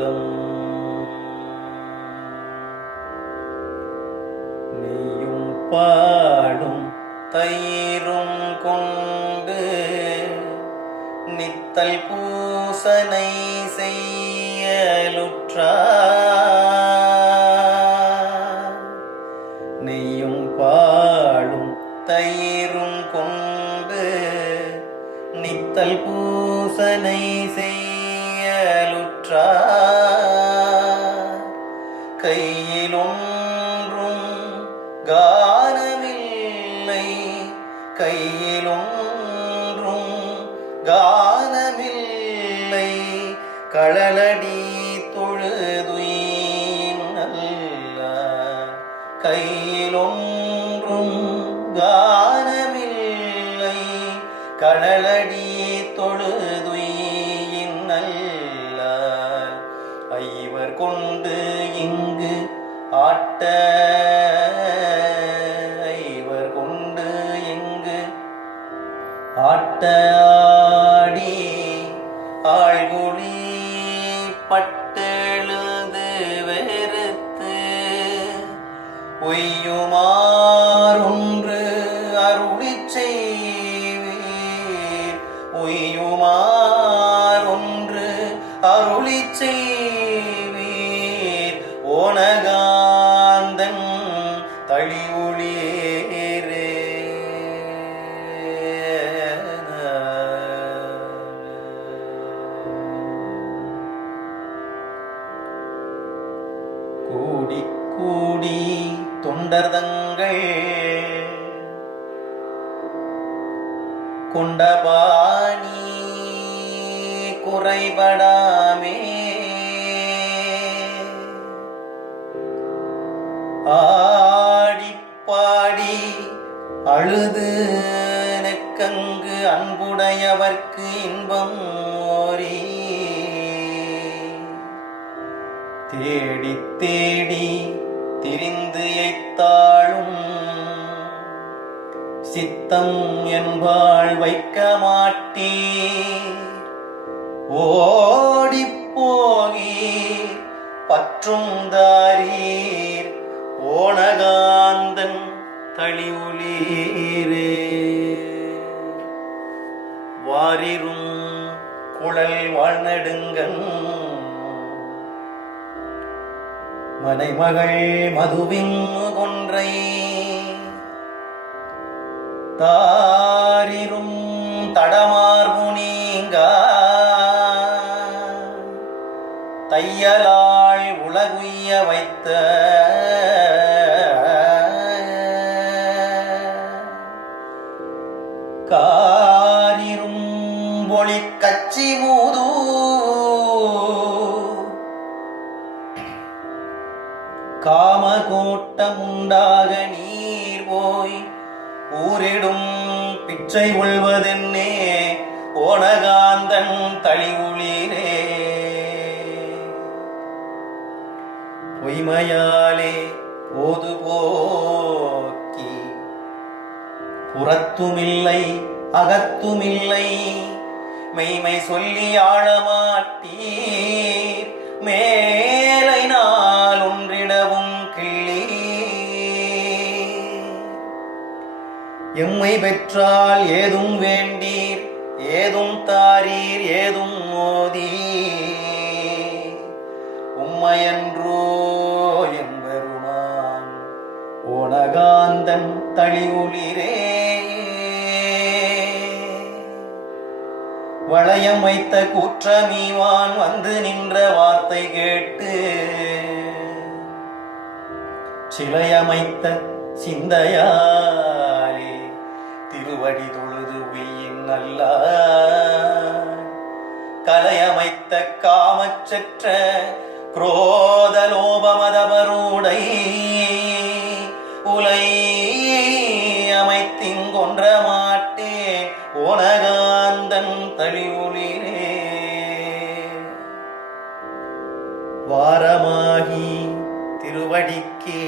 திருச்சிற்றம்பலம் நீயும் பாடும் தயிரும் கொண்டு நித்தல் பூசனை செய்யலுற்றா நெய்யும் பாடும் தயிரும் கொண்டு நித்தல் பூசனை செய்யலுற்றார் கையில் கையிலொன்றும் கானமில்லை கையிலொன்றும் கானமில்லை களலடி தொழுதுயின் அல்ல கையிலொன்றும் கானமில்லை களலடி தொழுதுயின் அல்ல கொண்டு இங்கு ஆட்ட ஐவர் கொண்டு இங்கு ஆட்டாடி ஆழ்குழி பட்டெழுந்து வெறுத்து ஒய்யுமாறொன்று அருளி செய்வீர். ஒய்யுமாறொன்று கூடி கூடி தொண்டர்தங்கள் கொண்டபாணி குறைபடாமே. ஆடிப்பாடி அழுது கங்கு அன்புடையவர்க்கு இன்பம் ஓரி. தேடி தேடி திரிந்து எய்த்தாளும் சித்தம் என்பாள் வைக்க மாட்டே ஓடிப் போகீர் பற்றும் தாரீர் ஓணகாந்தன் தளிவுளீரே வாரிரும் குழல் வாழ்நடுங்கன் மனைமகள் மதுவின் கொன்றை தாரிரும் தடமார்பு நீங்க. தையலாள் உலகுய்ய வைத்த கா ஒளி கச்சி மூது. காம காமகோட்டமுண்டாக நீர் போய் ஊரிடும் பிச்சை உள்வதென்னே ஓனகாந்தன் தளிவுளீரே பொய்மையாலே போது போக்கி புறத்துமில்லை அகத்துமில்லை. மெய்மை சொல்லி ஆழமாட்டீர் மேலை நாள் ஒன்றிடவும் கிள்ளி எம்மை பெற்றால் ஏதும் வேண்டீர். ஏதும் தாரீர் ஏதும் மோதி உம்மையன்றோ என்பருமான் ஓனகாந்தன் தளி தளிவுளிரே வளையம் வைத்த குற்றமீவான் வந்து நின்ற வார்த்தை கேட்டு சிலையமைத்த சிந்தையாலே திருவடி தொழுது உயின் நல்ல கலையமைத்த காமச்சற்ற குரோத வாரமாகி திருவடிக்கே.